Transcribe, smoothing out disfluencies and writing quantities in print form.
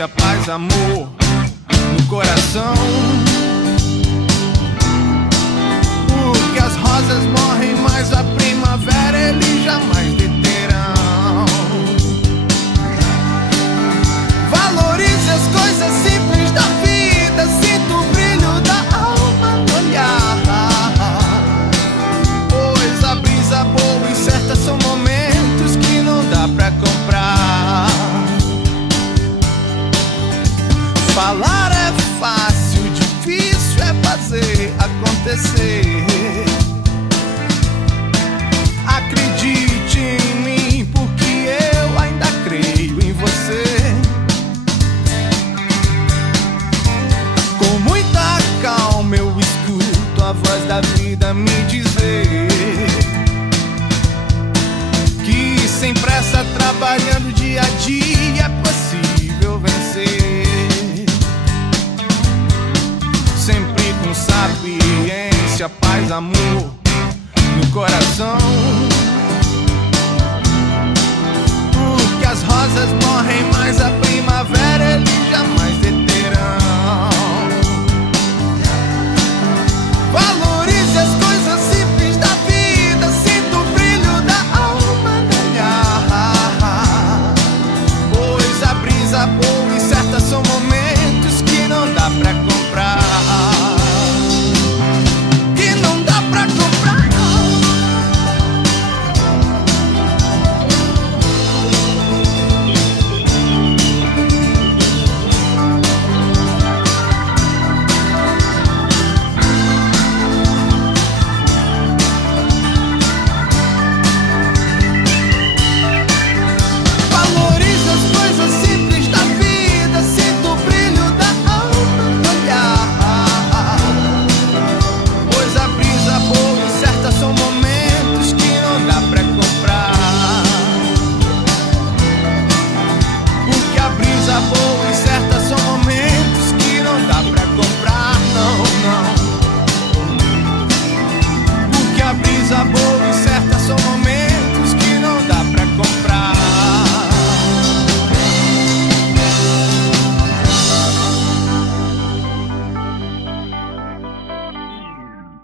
paciência, paz, amor no coração. Porque as rosas morrem, mas a primavera eles jamais deterão. Valorize as coisas simples da vida, sinta o brilho da alma no olhar. Pois a brisa boa e certa são momentos que não dá pra comprar. Falar é fácil, difícil é fazer acontecer. Acredite em mim, porque eu ainda creio em você. Com muita calma eu escuto a voz da vida me dizer que sem pressa, trabalhando dia a dia, é possível vencer. Sempre com sapiência, paz, amor no coração. Porque as rosas morrem, mas a primavera ele jamais